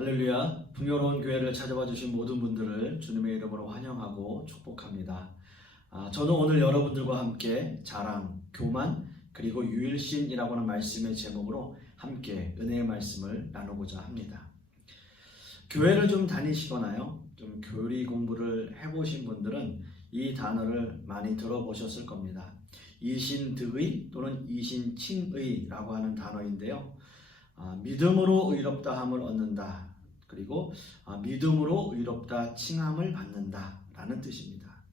할렐루야, 풍요로운 교회를 찾아와 주신 모든 분들을 주님의 이름으로 환영하고 축복합니다. 저는 오늘 여러분들과 함께 자랑, 교만, 그리고 유일신이라고 하는 말씀의 제목으로 함께 은혜의 말씀을 나누고자 합니다. 교회를 좀 다니시거나요, 좀 교리 공부를 해보신 분들은 이 단어를 많이 들어보셨을 겁니다. 이신득의 또는 이신칭의라고 하는 단어인데요. 믿음으로 의롭다함을 얻는다. 그리고 믿음으로 의롭다 칭함을 받는다 라는 뜻입니다.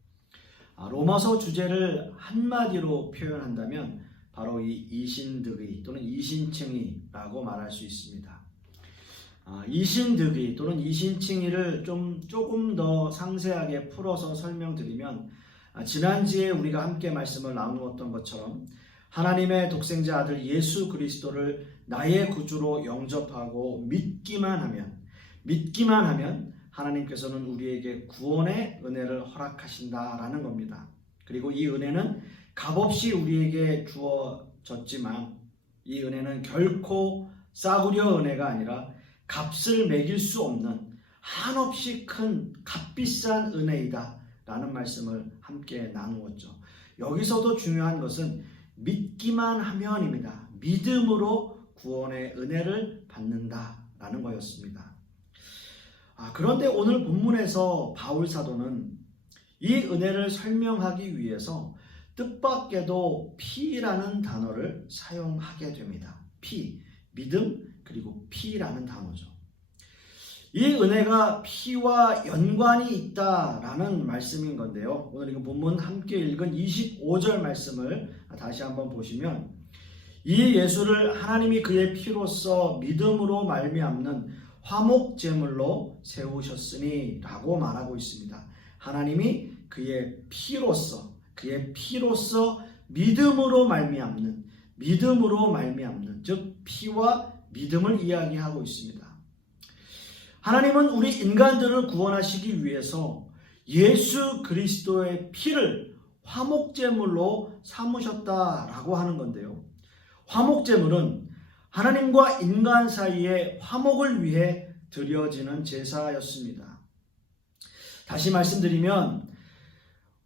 로마서 주제를 한마디로 표현한다면 바로 이 이신득의 또는 이신칭의라고 말할 수 있습니다. 이신득의 또는 이신칭의를 조금 더 상세하게 풀어서 설명드리면, 지난주에 우리가 함께 말씀을 나누었던 것처럼 하나님의 독생자 아들 예수 그리스도를 나의 구주로 영접하고 믿기만 하면 하나님께서는 우리에게 구원의 은혜를 허락하신다라는 겁니다. 그리고 이 은혜는 값없이 우리에게 주어졌지만 이 은혜는 결코 싸구려 은혜가 아니라 값을 매길 수 없는 한없이 큰 값비싼 은혜이다 라는 말씀을 함께 나누었죠. 여기서도 중요한 것은 믿기만 하면입니다. 믿음으로 구원의 은혜를 받는다라는 거였습니다. 그런데 오늘 본문에서 바울 사도는 이 은혜를 설명하기 위해서 뜻밖에도 피라는 단어를 사용하게 됩니다. 피, 믿음, 그리고 피라는 단어죠. 이 은혜가 피와 연관이 있다라는 말씀인 건데요. 오늘 이 본문 함께 읽은 25절 말씀을 다시 한번 보시면, 이 예수를 하나님이 그의 피로써 믿음으로 말미암는 화목제물로 세우셨으니 라고 말하고 있습니다. 하나님이 그의 피로써 믿음으로 말미암는, 즉 피와 믿음을 이야기하고 있습니다. 하나님은 우리 인간들을 구원하시기 위해서 예수 그리스도의 피를 화목제물로 삼으셨다라고 하는 건데요. 화목제물은 하나님과 인간 사이의 화목을 위해 드려지는 제사였습니다. 다시 말씀드리면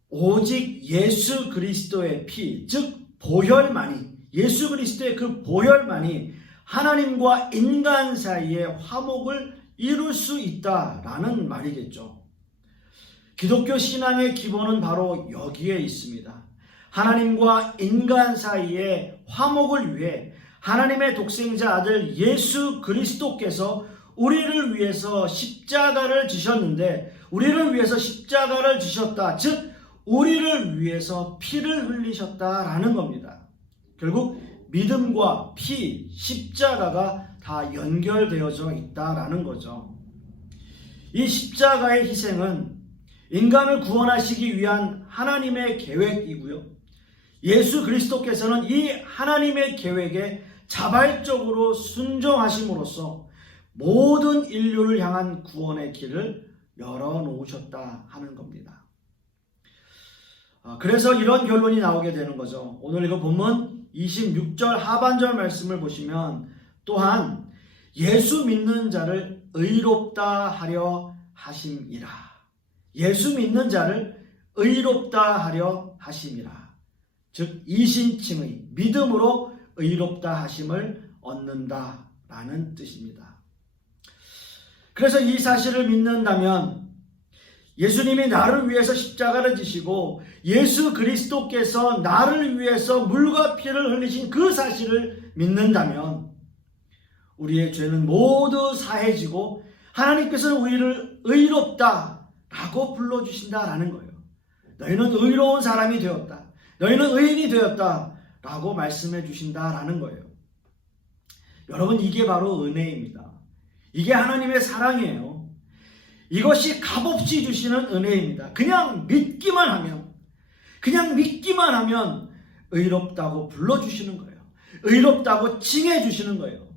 오직 예수 그리스도의 피, 즉 보혈만이, 예수 그리스도의 그 보혈만이 하나님과 인간 사이의 화목을 이룰 수 있다라는 말이겠죠. 기독교 신앙의 기본은 바로 여기에 있습니다. 하나님과 인간 사이의 화목을 위해 하나님의 독생자 아들 예수 그리스도께서 우리를 위해서 십자가를 지셨는데, 우리를 위해서 십자가를 지셨다, 즉 우리를 위해서 피를 흘리셨다라는 겁니다. 결국 믿음과 피, 십자가가 다 연결되어져 있다라는 거죠. 이 십자가의 희생은 인간을 구원하시기 위한 하나님의 계획이고요. 예수 그리스도께서는 이 하나님의 계획에 자발적으로 순종하심으로써 모든 인류를 향한 구원의 길을 열어놓으셨다 하는 겁니다. 그래서 이런 결론이 나오게 되는 거죠. 오늘 이거 본문 26절 하반절 말씀을 보시면, 또한 예수 믿는 자를 의롭다 하려 하심이라. 예수 믿는 자를 의롭다 하려 하심이라. 즉 이신칭의, 믿음으로 의롭다 하심을 얻는다라는 뜻입니다. 그래서 이 사실을 믿는다면, 예수님이 나를 위해서 십자가를 지시고 예수 그리스도께서 나를 위해서 물과 피를 흘리신 그 사실을 믿는다면 우리의 죄는 모두 사해지고 하나님께서는 우리를 의롭다라고 불러주신다라는 거예요. 너희는 의로운 사람이 되었다, 너희는 의인이 되었다라고 말씀해 주신다라는 거예요. 여러분, 이게 바로 은혜입니다. 이게 하나님의 사랑이에요. 이것이 값없이 주시는 은혜입니다. 그냥 믿기만 하면 의롭다고 불러주시는 거예요. 의롭다고 칭해 주시는 거예요.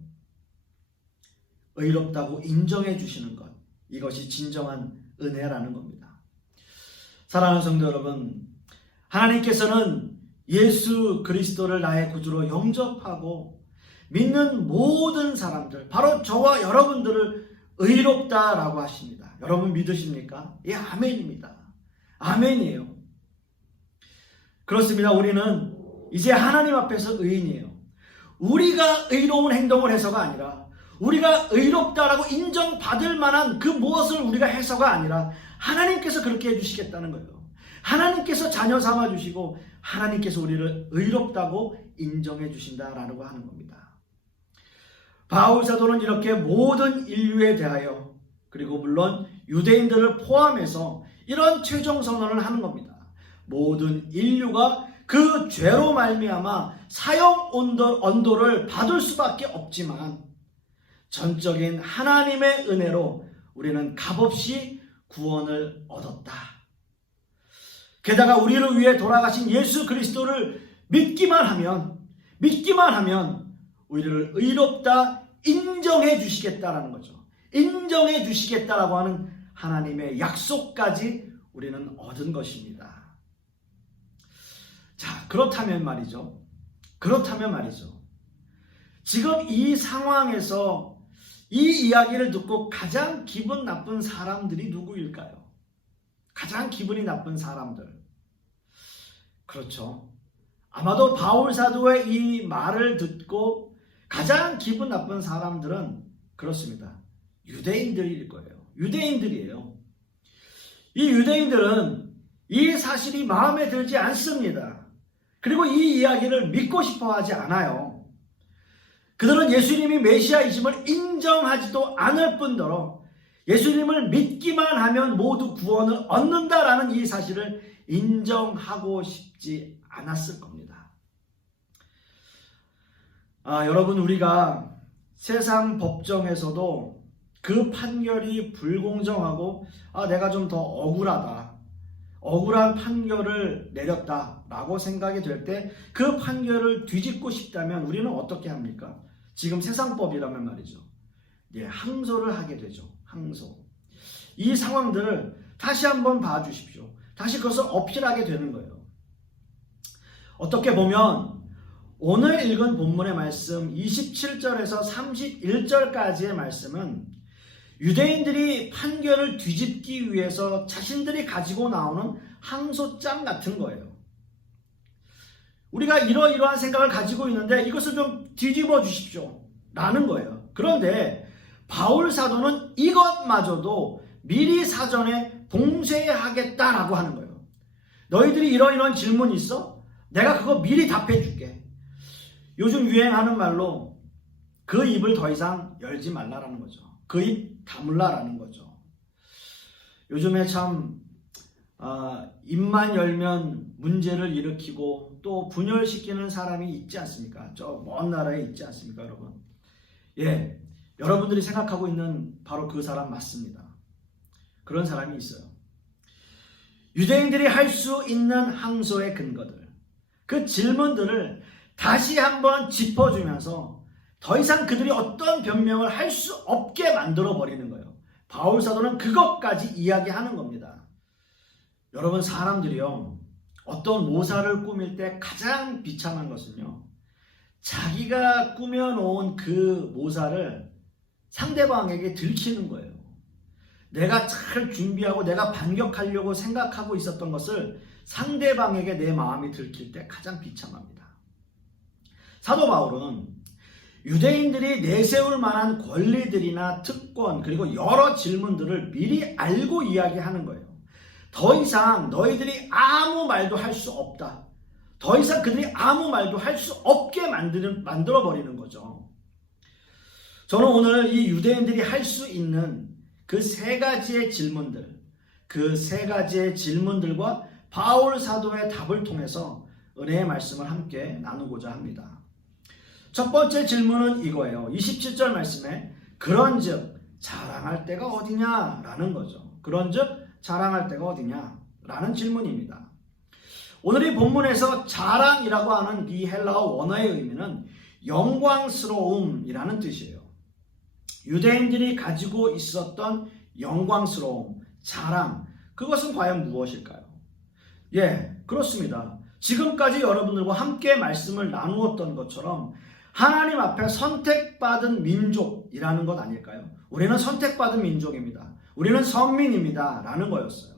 의롭다고 인정해 주시는 것, 이것이 진정한 은혜라는 겁니다. 사랑하는 성도 여러분, 하나님께서는 예수 그리스도를 나의 구주로 영접하고 믿는 모든 사람들, 바로 저와 여러분들을 의롭다라고 하십니다. 여러분 믿으십니까? 예, 아멘입니다. 아멘이에요. 그렇습니다. 우리는 이제 하나님 앞에서 의인이에요. 우리가 의로운 행동을 해서가 아니라, 우리가 의롭다라고 인정받을 만한 그 무엇을 우리가 해서가 아니라 하나님께서 그렇게 해주시겠다는 거예요. 하나님께서 자녀 삼아주시고 하나님께서 우리를 의롭다고 인정해 주신다라고 하는 겁니다. 바울 사도는 이렇게 모든 인류에 대하여, 그리고 물론 유대인들을 포함해서 이런 최종 선언을 하는 겁니다. 모든 인류가 그 죄로 말미암아 사형 언도를 받을 수밖에 없지만 전적인 하나님의 은혜로 우리는 값없이 구원을 얻었다. 게다가 우리를 위해 돌아가신 예수 그리스도를 믿기만 하면 우리를 의롭다 인정해 주시겠다라는 거죠. 인정해 주시겠다라고 하는 하나님의 약속까지 우리는 얻은 것입니다. 자, 그렇다면 말이죠. 지금 이 상황에서 이 이야기를 듣고 가장 기분 나쁜 사람들이 누구일까요? 가장 기분이 나쁜 사람들. 그렇죠. 아마도 바울 사도의 이 말을 듣고 가장 기분 나쁜 사람들은 그렇습니다. 유대인들일 거예요. 유대인들이에요. 이 유대인들은 이 사실이 마음에 들지 않습니다. 그리고 이 이야기를 믿고 싶어 하지 않아요. 그들은 예수님이 메시아이심을 인정하지도 않을 뿐더러 예수님을 믿기만 하면 모두 구원을 얻는다라는 이 사실을 인정하고 싶지 않았을 겁니다. 여러분, 우리가 세상 법정에서도 그 판결이 불공정하고 내가 좀 더 억울한 판결을 내렸다라고 생각이 될 때 그 판결을 뒤집고 싶다면 우리는 어떻게 합니까? 지금 세상법이라면 말이죠. 예, 항소를 하게 되죠. 항소. 이 상황들을 다시 한번 봐주십시오. 다시 그것을 어필하게 되는 거예요. 어떻게 보면 오늘 읽은 본문의 말씀 27절에서 31절까지의 말씀은 유대인들이 판결을 뒤집기 위해서 자신들이 가지고 나오는 항소장 같은 거예요. 우리가 이러이러한 생각을 가지고 있는데 이것을 좀 뒤집어 주십시오 라는 거예요. 그런데 바울 사도는 이것마저도 미리 사전에 봉쇄하겠다라고 하는 거예요. 너희들이 이러이러한 질문이 있어? 내가 그거 미리 답해 줄게. 요즘 유행하는 말로 그 입을 더 이상 열지 말라라는 거죠. 그 입 다물라라는 거죠. 요즘에 참 입만 열면 문제를 일으키고 또 분열시키는 사람이 있지 않습니까? 저 먼 나라에 있지 않습니까, 여러분? 예, 여러분들이 생각하고 있는 바로 그 사람 맞습니다. 그런 사람이 있어요. 유대인들이 할 수 있는 항소의 근거들, 그 질문들을 다시 한번 짚어주면서 더 이상 그들이 어떤 변명을 할 수 없게 만들어버리는 거예요. 바울 사도는 그것까지 이야기하는 겁니다. 여러분, 사람들이요, 어떤 모사를 꾸밀 때 가장 비참한 것은요, 자기가 꾸며놓은 그 모사를 상대방에게 들키는 거예요. 내가 잘 준비하고 내가 반격하려고 생각하고 있었던 것을 상대방에게 내 마음이 들킬 때 가장 비참합니다. 사도 바울은 유대인들이 내세울 만한 권리들이나 특권, 그리고 여러 질문들을 미리 알고 이야기하는 거예요. 더 이상 너희들이 아무 말도 할 수 없다. 더 이상 그들이 아무 말도 할 수 없게 만들어버리는 거죠. 저는 오늘 이 유대인들이 할 수 있는 그 세 가지의 질문들, 그 세 가지의 질문들과 바울 사도의 답을 통해서 은혜의 말씀을 함께 나누고자 합니다. 첫 번째 질문은 이거예요. 27절 말씀에 그런즉 자랑할 때가 어디냐라는 거죠. 그런즉 자랑할 때가 어디냐라는 질문입니다. 오늘 이 본문에서 자랑이라고 하는 이 헬라어 원어의 의미는 영광스러움이라는 뜻이에요. 유대인들이 가지고 있었던 영광스러움, 자랑, 그것은 과연 무엇일까요? 예, 그렇습니다. 지금까지 여러분들과 함께 말씀을 나누었던 것처럼 하나님 앞에 선택받은 민족이라는 것 아닐까요? 우리는 선택받은 민족입니다. 우리는 선민입니다. 라는 거였어요.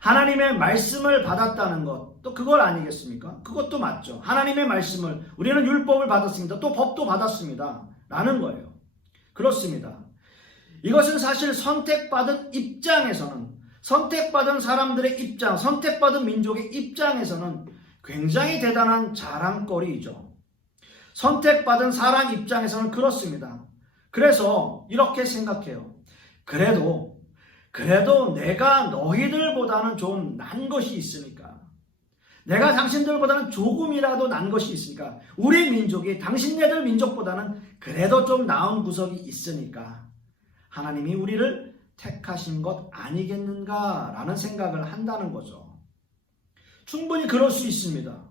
하나님의 말씀을 받았다는 것, 또 그걸 아니겠습니까? 그것도 맞죠. 하나님의 말씀을, 우리는 율법을 받았습니다. 또 법도 받았습니다. 라는 거예요. 그렇습니다. 이것은 사실 선택받은 입장에서는, 선택받은 사람들의 입장, 선택받은 민족의 입장에서는 굉장히 대단한 자랑거리이죠. 선택받은 사람 입장에서는 그렇습니다. 그래서 이렇게 생각해요. 그래도 내가 너희들보다는 좀 난 것이 있으니까, 내가 당신들보다는 조금이라도 난 것이 있으니까, 우리 민족이 당신네들 민족보다는 그래도 좀 나은 구석이 있으니까 하나님이 우리를 택하신 것 아니겠는가라는 생각을 한다는 거죠. 충분히 그럴 수 있습니다.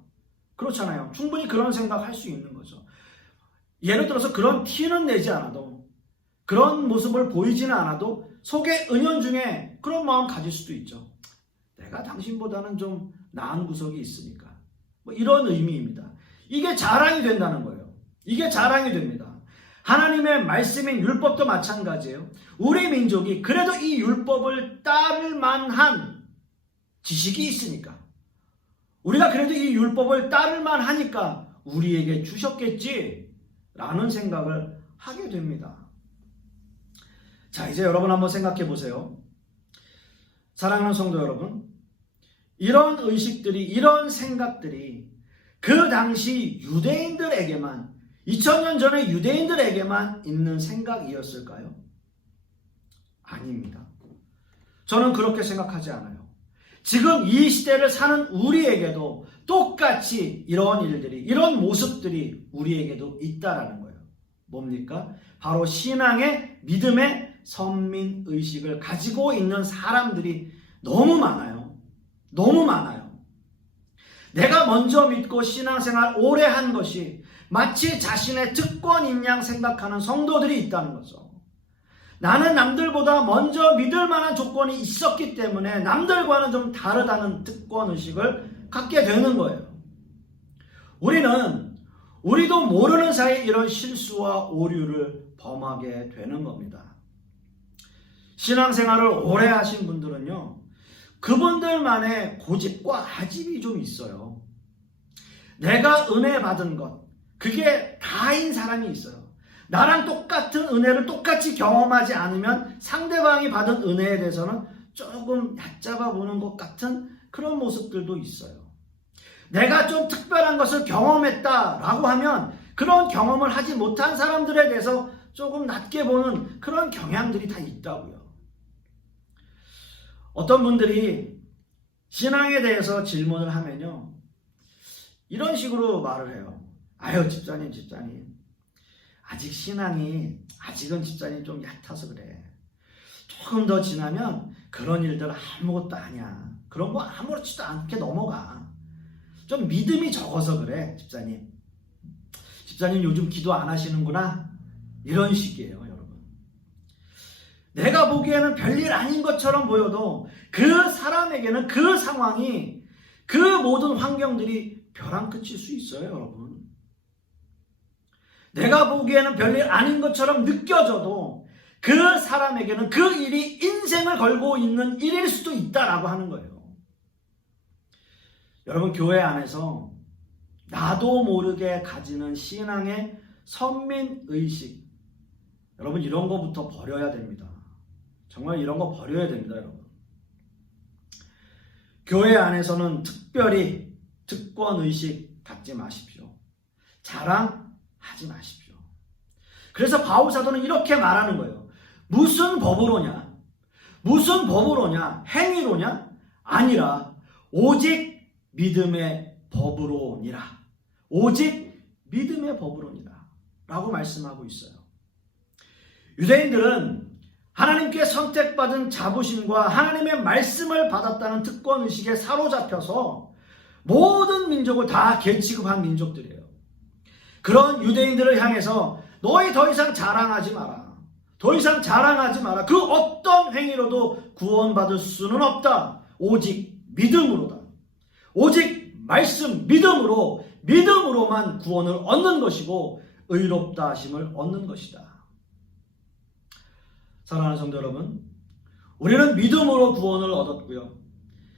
그렇잖아요. 충분히 그런 생각할 수 있는 거죠. 예를 들어서 그런 티는 내지 않아도, 그런 모습을 보이지는 않아도 속에 은연중에 그런 마음 가질 수도 있죠. 내가 당신보다는 좀 나은 구석이 있으니까. 뭐 이런 의미입니다. 이게 자랑이 된다는 거예요. 이게 자랑이 됩니다. 하나님의 말씀인 율법도 마찬가지예요. 우리 민족이 그래도 이 율법을 따를 만한 지식이 있으니까, 우리가 그래도 이 율법을 따를 만하니까 우리에게 주셨겠지 라는 생각을 하게 됩니다. 자, 이제 여러분 한번 생각해 보세요. 사랑하는 성도 여러분, 이런 의식들이, 이런 생각들이 그 당시 유대인들에게만, 2000년 전에 유대인들에게만 있는 생각이었을까요? 아닙니다. 저는 그렇게 생각하지 않아요. 지금 이 시대를 사는 우리에게도 똑같이 이런 일들이, 이런 모습들이 우리에게도 있다라는 거예요. 뭡니까? 바로 신앙의, 믿음의 선민의식을 가지고 있는 사람들이 너무 많아요. 너무 많아요. 내가 먼저 믿고 신앙생활 오래 한 것이 마치 자신의 특권인 양 생각하는 성도들이 있다는 거죠. 나는 남들보다 먼저 믿을 만한 조건이 있었기 때문에 남들과는 좀 다르다는 특권의식을 갖게 되는 거예요. 우리도 모르는 사이에 이런 실수와 오류를 범하게 되는 겁니다. 신앙생활을 오래 하신 분들은요, 그분들만의 고집과 아집이 좀 있어요. 내가 은혜 받은 것, 그게 다인 사람이 있어요. 나랑 똑같은 은혜를 똑같이 경험하지 않으면 상대방이 받은 은혜에 대해서는 조금 얕잡아 보는 것 같은 그런 모습들도 있어요. 내가 좀 특별한 것을 경험했다라고 하면 그런 경험을 하지 못한 사람들에 대해서 조금 낮게 보는 그런 경향들이 다 있다고요. 어떤 분들이 신앙에 대해서 질문을 하면요, 이런 식으로 말을 해요. 아유, 집사님. 아직은 집사님 좀 얕아서 그래. 조금 더 지나면 그런 일들 아무것도 아니야. 그런 거 아무렇지도 않게 넘어가. 좀 믿음이 적어서 그래, 집사님. 집사님 요즘 기도 안 하시는구나. 이런 식이에요, 여러분. 내가 보기에는 별일 아닌 것처럼 보여도 그 사람에게는 그 상황이, 그 모든 환경들이 벼랑 끝일 수 있어요, 여러분. 내가 보기에는 별일 아닌 것처럼 느껴져도 그 사람에게는 그 일이 인생을 걸고 있는 일일 수도 있다라고 하는 거예요. 여러분, 교회 안에서 나도 모르게 가지는 신앙의 선민의식, 여러분 이런 거부터 버려야 됩니다. 정말 이런 거 버려야 됩니다, 여러분. 교회 안에서는 특별히 특권의식 갖지 마십시오. 자랑하지 마십시오. 그래서 바울 사도는 이렇게 말하는 거예요. 무슨 법으로냐? 무슨 법으로냐? 행위로냐? 아니라 오직 믿음의 법으로니라. 오직 믿음의 법으로니라 라고 말씀하고 있어요. 유대인들은 하나님께 선택받은 자부심과 하나님의 말씀을 받았다는 특권의식에 사로잡혀서 모든 민족을 다 개취급한 민족들이에요. 그런 유대인들을 향해서 너희 더 이상 자랑하지 마라. 더 이상 자랑하지 마라. 그 어떤 행위로도 구원받을 수는 없다. 오직 믿음으로다. 오직 말씀, 믿음으로만 구원을 얻는 것이고 의롭다 하심을 얻는 것이다. 사랑하는 성도 여러분, 우리는 믿음으로 구원을 얻었고요.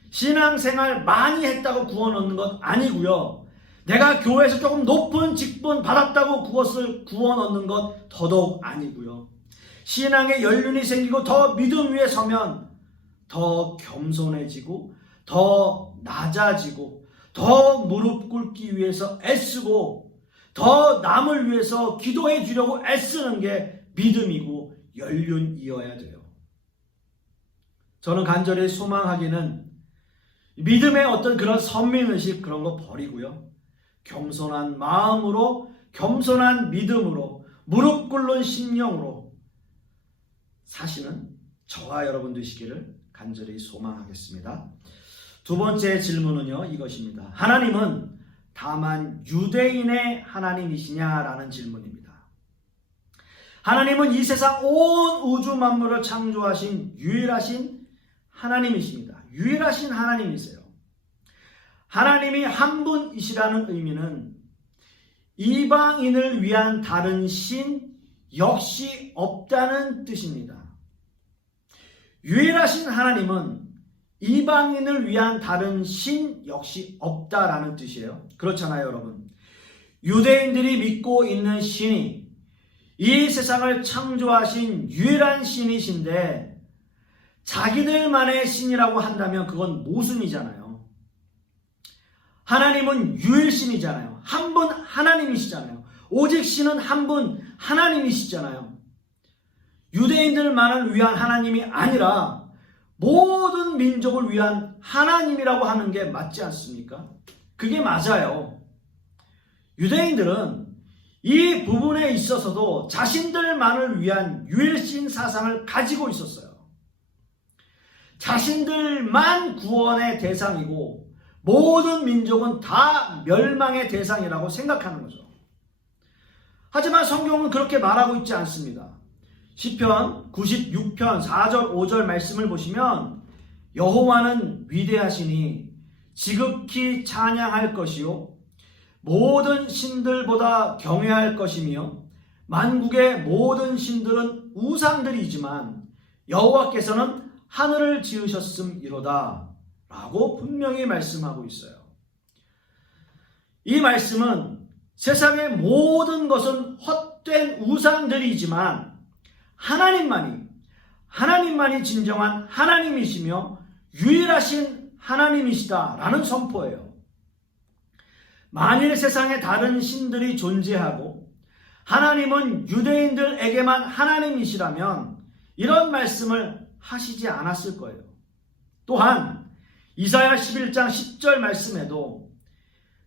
신앙생활 많이 했다고 구원 얻는 것 아니고요. 내가 교회에서 조금 높은 직분 받았다고 그것을 구원 얻는 것 더더욱 아니고요. 신앙의 연륜이 생기고 더 믿음 위에 서면 더 겸손해지고 더 낮아지고 더 무릎 꿇기 위해서 애쓰고 더 남을 위해서 기도해 주려고 애쓰는 게 믿음이고 연륜이어야 돼요. 저는 간절히 소망하기는 믿음의 어떤 그런 선민의식 그런 거 버리고요. 겸손한 마음으로 겸손한 믿음으로 무릎 꿇는 심령으로 사시는 저와 여러분 되시기를 간절히 소망하겠습니다. 두 번째 질문은요, 이것입니다. 하나님은 다만 유대인의 하나님이시냐라는 질문입니다. 하나님은 이 세상 온 우주 만물을 창조하신 유일하신 하나님이십니다. 유일하신 하나님이세요. 하나님이 한 분이시라는 의미는 이방인을 위한 다른 신 역시 없다는 뜻입니다. 유일하신 하나님은 이방인을 위한 다른 신 역시 없다라는 뜻이에요. 그렇잖아요, 여러분. 유대인들이 믿고 있는 신이 이 세상을 창조하신 유일한 신이신데 자기들만의 신이라고 한다면 그건 모순이잖아요. 하나님은 유일신이잖아요. 한 분 하나님이시잖아요. 오직 신은 한 분 하나님이시잖아요. 유대인들만을 위한 하나님이 아니라 모든 민족을 위한 하나님이라고 하는 게 맞지 않습니까? 그게 맞아요. 유대인들은 이 부분에 있어서도 자신들만을 위한 유일신 사상을 가지고 있었어요. 자신들만 구원의 대상이고 모든 민족은 다 멸망의 대상이라고 생각하는 거죠. 하지만 성경은 그렇게 말하고 있지 않습니다. 시편 96편 4절 5절 말씀을 보시면 여호와는 위대하시니 지극히 찬양할 것이요 모든 신들보다 경외할 것이며 만국의 모든 신들은 우상들이지만 여호와께서는 하늘을 지으셨음이로다 라고 분명히 말씀하고 있어요. 이 말씀은 세상의 모든 것은 헛된 우상들이지만 하나님만이 진정한 하나님이시며 유일하신 하나님이시다라는 선포예요. 만일 세상에 다른 신들이 존재하고 하나님은 유대인들에게만 하나님이시라면 이런 말씀을 하시지 않았을 거예요. 또한 이사야 11장 10절 말씀에도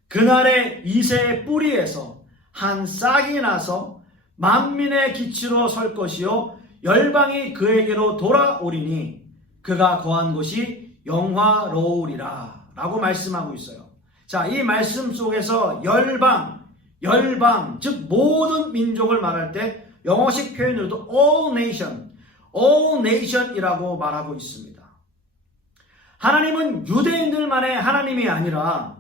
그날에 이새의 뿌리에서 한 싹이 나서 만민의 기치로 설 것이요 열방이 그에게로 돌아오리니 그가 거한 곳이 영화로우리라 라고 말씀하고 있어요. 자, 이 말씀 속에서 열방, 즉 모든 민족을 말할 때 영어식 표현으로도 all nation이라고 말하고 있습니다. 하나님은 유대인들만의 하나님이 아니라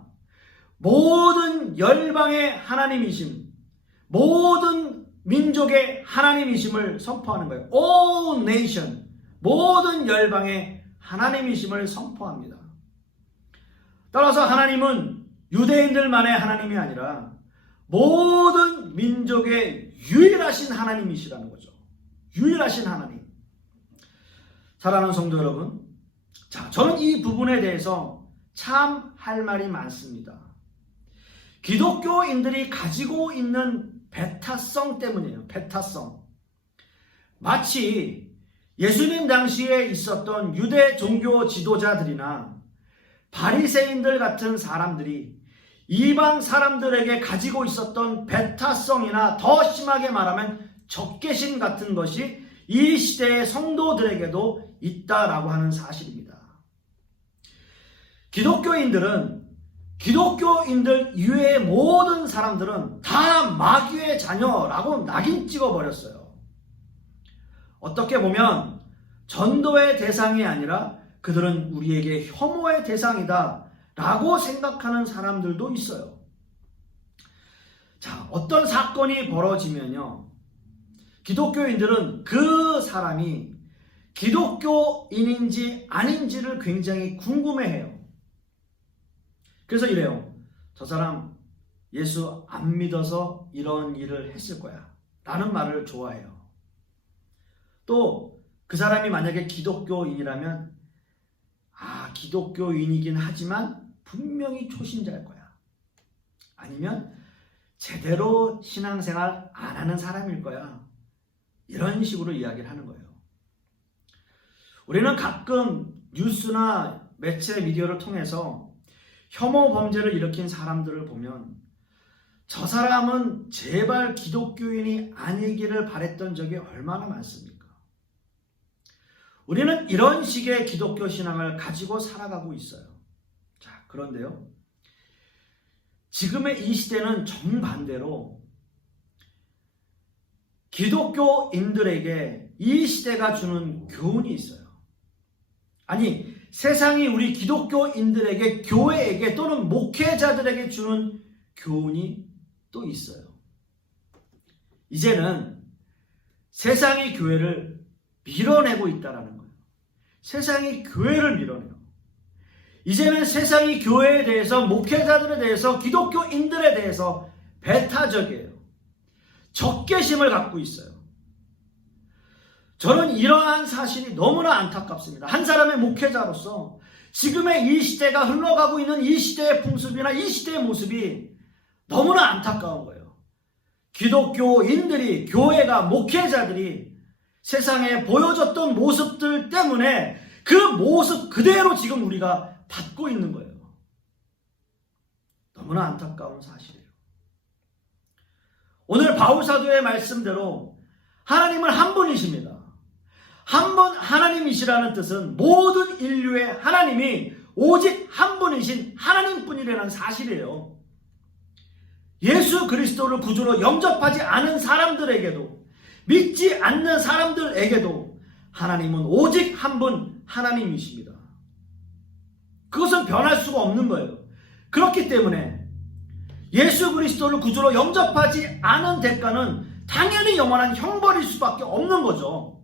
모든 열방의 하나님이심, 모든 민족의 하나님이심을 선포하는 거예요. all nation, 모든 열방의 하나님이심을 선포합니다. 따라서 하나님은 유대인들만의 하나님이 아니라 모든 민족의 유일하신 하나님이시라는 거죠. 유일하신 하나님. 사랑하는 성도 여러분, 자, 저는 이 부분에 대해서 참 할 말이 많습니다. 기독교인들이 가지고 있는 배타성 때문이에요. 배타성. 마치 예수님 당시에 있었던 유대 종교 지도자들이나 바리새인들 같은 사람들이 이방 사람들에게 가지고 있었던 배타성이나 더 심하게 말하면 적개심 같은 것이 이 시대의 성도들에게도 있다라고 하는 사실입니다. 기독교인들 이외의 모든 사람들은 다 마귀의 자녀라고 낙인 찍어버렸어요. 어떻게 보면 전도의 대상이 아니라 그들은 우리에게 혐오의 대상이다 라고 생각하는 사람들도 있어요. 자, 어떤 사건이 벌어지면요, 기독교인들은 그 사람이 기독교인인지 아닌지를 굉장히 궁금해해요. 그래서 이래요. 저 사람 예수 안 믿어서 이런 일을 했을 거야 라는 말을 좋아해요. 또 그 사람이 만약에 기독교인이라면 기독교인이긴 하지만 분명히 초신자일 거야. 아니면 제대로 신앙생활 안 하는 사람일 거야. 이런 식으로 이야기를 하는 거예요. 우리는 가끔 뉴스나 매체 미디어를 통해서 혐오 범죄를 일으킨 사람들을 보면 저 사람은 제발 기독교인이 아니기를 바랬던 적이 얼마나 많습니까? 우리는 이런 식의 기독교 신앙을 가지고 살아가고 있어요. 자, 그런데요. 지금의 이 시대는 정반대로 기독교인들에게 이 시대가 주는 교훈이 있어요. 아니, 세상이 우리 기독교인들에게, 교회에게 또는 목회자들에게 주는 교훈이 또 있어요. 이제는 세상이 교회를 밀어내고 있다는 거예요. 세상이 교회를 밀어내요. 이제는 세상이 교회에 대해서, 목회자들에 대해서, 기독교인들에 대해서 배타적이에요. 적개심을 갖고 있어요. 저는 이러한 사실이 너무나 안타깝습니다. 한 사람의 목회자로서 지금의 이 시대가 흘러가고 있는 이 시대의 풍습이나 이 시대의 모습이 너무나 안타까운 거예요. 기독교인들이, 교회가, 목회자들이 세상에 보여줬던 모습들 때문에 그 모습 그대로 지금 우리가 받고 있는 거예요. 너무나 안타까운 사실이에요. 오늘 바울사도의 말씀대로 하나님은 한 분이십니다. 한 분 하나님이시라는 뜻은 모든 인류의 하나님이 오직 한 분이신 하나님뿐이라는 사실이에요. 예수 그리스도를 구주로 영접하지 않은 사람들에게도, 믿지 않는 사람들에게도 하나님은 오직 한 분 하나님이십니다. 그것은 변할 수가 없는 거예요. 그렇기 때문에 예수 그리스도를 구주로 영접하지 않은 대가는 당연히 영원한 형벌일 수밖에 없는 거죠.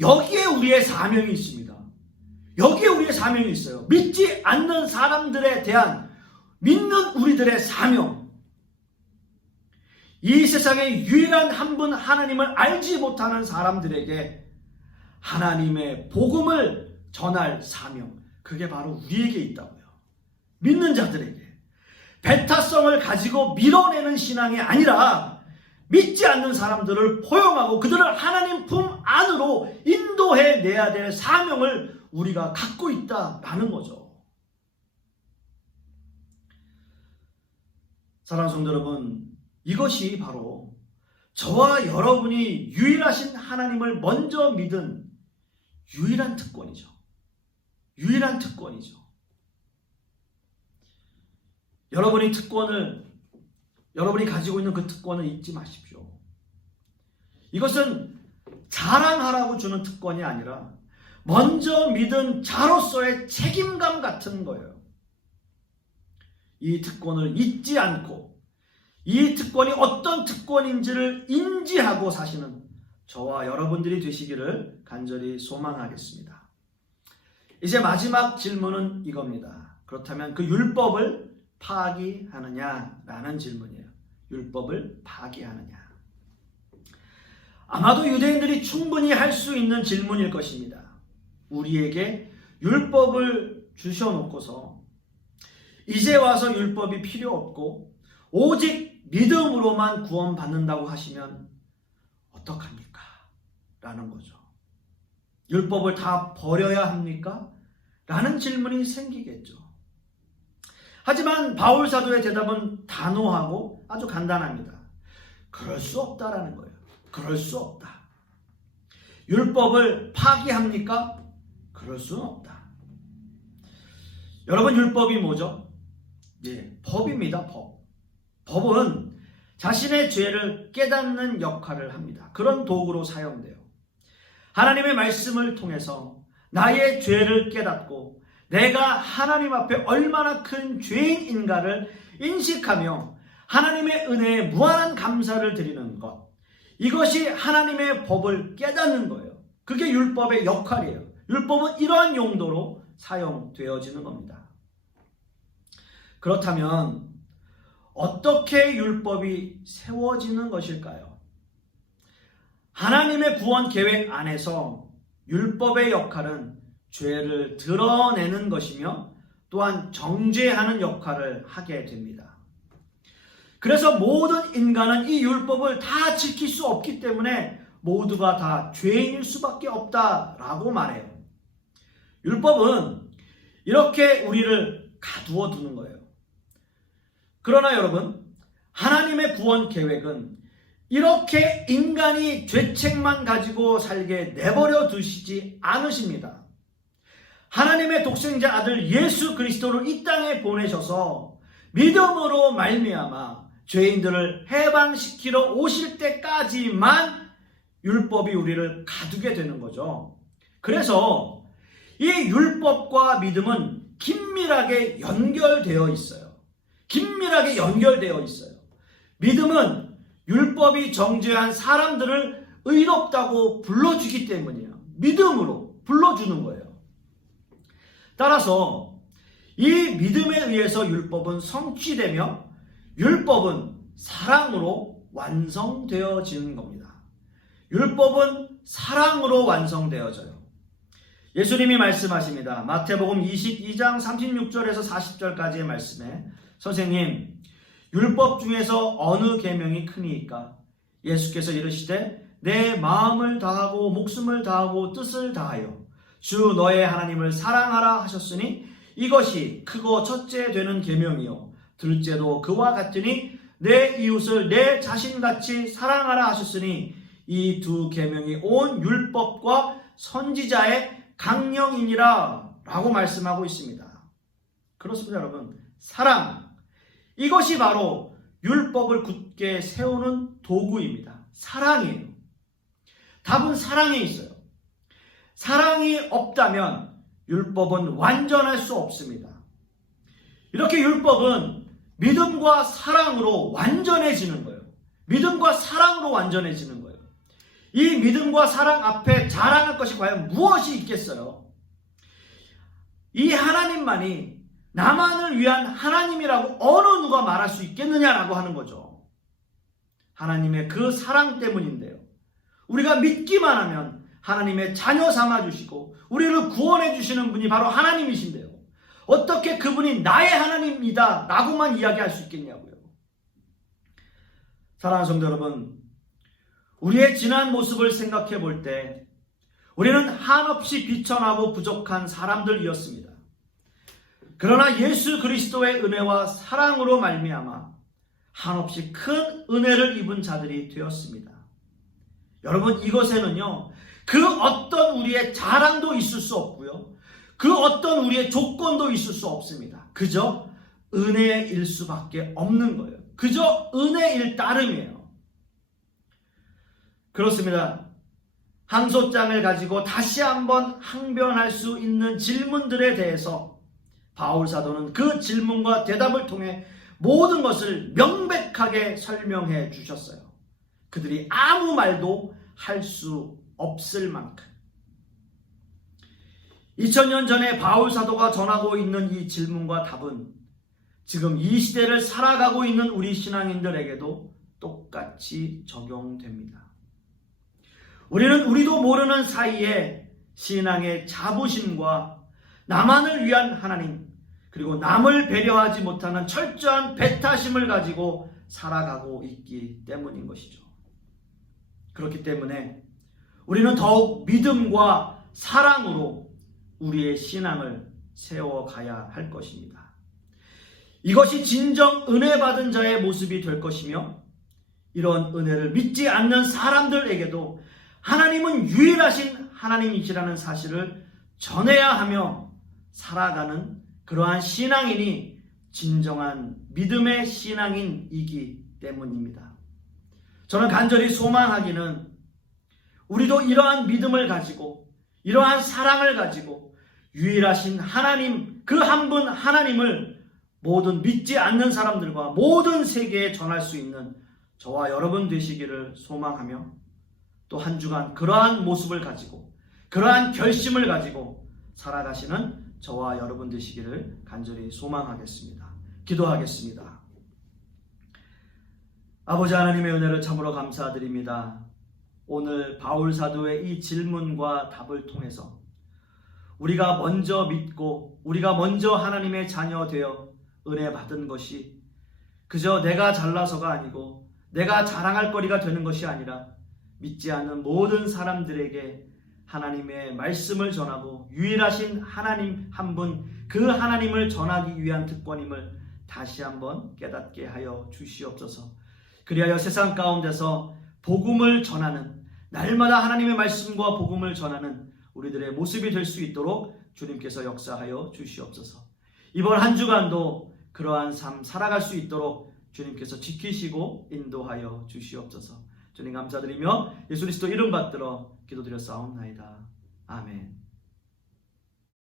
여기에 우리의 사명이 있습니다. 여기에 우리의 사명이 있어요. 믿지 않는 사람들에 대한 믿는 우리들의 사명. 이 세상에 유일한 한 분 하나님을 알지 못하는 사람들에게 하나님의 복음을 전할 사명, 그게 바로 우리에게 있다고요. 믿는 자들에게. 배타성을 가지고 밀어내는 신앙이 아니라 믿지 않는 사람들을 포용하고 그들을 하나님 품 안으로 인도해내야 될 사명을 우리가 갖고 있다라는 거죠. 사랑하는 성도 여러분, 이것이 바로 저와 여러분이 유일하신 하나님을 먼저 믿은 유일한 특권이죠. 유일한 특권이죠. 여러분이 가지고 있는 그 특권을 잊지 마십시오. 이것은 자랑하라고 주는 특권이 아니라 먼저 믿은 자로서의 책임감 같은 거예요. 이 특권을 잊지 않고 이 특권이 어떤 특권인지를 인지하고 사시는 저와 여러분들이 되시기를 간절히 소망하겠습니다. 이제 마지막 질문은 이겁니다. 그렇다면 그 율법을 파기하느냐라는 질문이에요. 율법을 파기하느냐. 아마도 유대인들이 충분히 할 수 있는 질문일 것입니다. 우리에게 율법을 주셔놓고서 이제 와서 율법이 필요 없고 오직 믿음으로만 구원받는다고 하시면 어떡합니까? 라는 거죠. 율법을 다 버려야 합니까? 라는 질문이 생기겠죠. 하지만 바울 사도의 대답은 단호하고 아주 간단합니다. 그럴 수 없다라는 거예요. 그럴 수 없다. 율법을 파기합니까? 그럴 수는 없다. 여러분, 율법이 뭐죠? 예, 법입니다. 법. 법은 자신의 죄를 깨닫는 역할을 합니다. 그런 도구로 사용돼요. 하나님의 말씀을 통해서 나의 죄를 깨닫고 내가 하나님 앞에 얼마나 큰 죄인인가를 인식하며 하나님의 은혜에 무한한 감사를 드리는 것, 이것이 하나님의 법을 깨닫는 거예요. 그게 율법의 역할이에요. 율법은 이러한 용도로 사용되어지는 겁니다. 그렇다면 어떻게 율법이 세워지는 것일까요? 하나님의 구원 계획 안에서 율법의 역할은 죄를 드러내는 것이며 또한 정죄하는 역할을 하게 됩니다. 그래서 모든 인간은 이 율법을 다 지킬 수 없기 때문에 모두가 다 죄인일 수밖에 없다라고 말해요. 율법은 이렇게 우리를 가두어 두는 거예요. 그러나 여러분, 하나님의 구원 계획은 이렇게 인간이 죄책만 가지고 살게 내버려 두시지 않으십니다. 하나님의 독생자 아들 예수 그리스도를 이 땅에 보내셔서 믿음으로 말미암아 죄인들을 해방시키러 오실 때까지만 율법이 우리를 가두게 되는 거죠. 그래서 이 율법과 믿음은 긴밀하게 연결되어 있어요. 긴밀하게 연결되어 있어요. 믿음은 율법이 정죄한 사람들을 의롭다고 불러주기 때문이에요. 믿음으로 불러주는 거예요. 따라서 이 믿음에 의해서 율법은 성취되며 율법은 사랑으로 완성되어지는 겁니다. 율법은 사랑으로 완성되어져요. 예수님이 말씀하십니다. 마태복음 22장 36절에서 40절까지의 말씀에 선생님, 율법 중에서 어느 계명이 크니이까? 예수께서 이르시되 내 마음을 다하고 목숨을 다하고 뜻을 다하여 주 너의 하나님을 사랑하라 하셨으니 이것이 크고 첫째 되는 계명이요 둘째도 그와 같으니 내 이웃을 내 자신같이 사랑하라 하셨으니 이 두 계명이 온 율법과 선지자의 강령이니라 라고 말씀하고 있습니다. 그렇습니다, 여러분. 사랑, 이것이 바로 율법을 굳게 세우는 도구입니다. 사랑이에요. 답은 사랑에 있어요. 사랑이 없다면 율법은 완전할 수 없습니다. 이렇게 율법은 믿음과 사랑으로 완전해지는 거예요. 믿음과 사랑으로 완전해지는 거예요. 이 믿음과 사랑 앞에 자랑할 것이 과연 무엇이 있겠어요? 이 하나님만이 나만을 위한 하나님이라고 어느 누가 말할 수 있겠느냐라고 하는 거죠. 하나님의 그 사랑 때문인데요. 우리가 믿기만 하면 하나님의 자녀 삼아주시고 우리를 구원해 주시는 분이 바로 하나님이신데요. 어떻게 그분이 나의 하나님이다 라고만 이야기할 수 있겠냐고요. 사랑하는 성도 여러분, 우리의 지난 모습을 생각해 볼 때 우리는 한없이 비천하고 부족한 사람들이었습니다. 그러나 예수 그리스도의 은혜와 사랑으로 말미암아 한없이 큰 은혜를 입은 자들이 되었습니다. 여러분, 이것에는요, 그 어떤 우리의 자랑도 있을 수 없고요, 그 어떤 우리의 조건도 있을 수 없습니다. 그저 은혜일 수밖에 없는 거예요. 그저 은혜일 따름이에요. 그렇습니다. 항소장을 가지고 다시 한번 항변할 수 있는 질문들에 대해서 바울 사도는 그 질문과 대답을 통해 모든 것을 명백하게 설명해 주셨어요. 그들이 아무 말도 할 수 없을 만큼. 2000년 전에 바울 사도가 전하고 있는 이 질문과 답은 지금 이 시대를 살아가고 있는 우리 신앙인들에게도 똑같이 적용됩니다. 우리는 우리도 모르는 사이에 신앙의 자부심과 나만을 위한 하나님, 그리고 남을 배려하지 못하는 철저한 배타심을 가지고 살아가고 있기 때문인 것이죠. 그렇기 때문에 우리는 더욱 믿음과 사랑으로 우리의 신앙을 세워가야 할 것입니다. 이것이 진정 은혜 받은 자의 모습이 될 것이며, 이런 은혜를 믿지 않는 사람들에게도 하나님은 유일하신 하나님이시라는 사실을 전해야 하며 살아가는 그러한 신앙인이 진정한 믿음의 신앙인이기 때문입니다. 저는 간절히 소망하기는 우리도 이러한 믿음을 가지고 이러한 사랑을 가지고 유일하신 하나님, 그 한 분 하나님을 모든 믿지 않는 사람들과 모든 세계에 전할 수 있는 저와 여러분 되시기를 소망하며, 또 한 주간 그러한 모습을 가지고 그러한 결심을 가지고 살아가시는 저와 여러분 되시기를 간절히 소망하겠습니다. 기도하겠습니다. 아버지 하나님의 은혜를 참으로 감사드립니다. 오늘 바울 사도의 이 질문과 답을 통해서 우리가 먼저 믿고 우리가 먼저 하나님의 자녀 되어 은혜 받은 것이 그저 내가 잘나서가 아니고 내가 자랑할 거리가 되는 것이 아니라 믿지 않는 모든 사람들에게 하나님의 말씀을 전하고 유일하신 하나님 한 분, 그 하나님을 전하기 위한 특권임을 다시 한번 깨닫게 하여 주시옵소서. 그리하여 세상 가운데서 복음을 전하는, 날마다 하나님의 말씀과 복음을 전하는 우리들의 모습이 될 수 있도록 주님께서 역사하여 주시옵소서. 이번 한 주간도 그러한 삶 살아갈 수 있도록 주님께서 지키시고 인도하여 주시옵소서. 주님 감사드리며 예수 그리스도 이름 받들어 기도드렸사옵나이다. 아멘.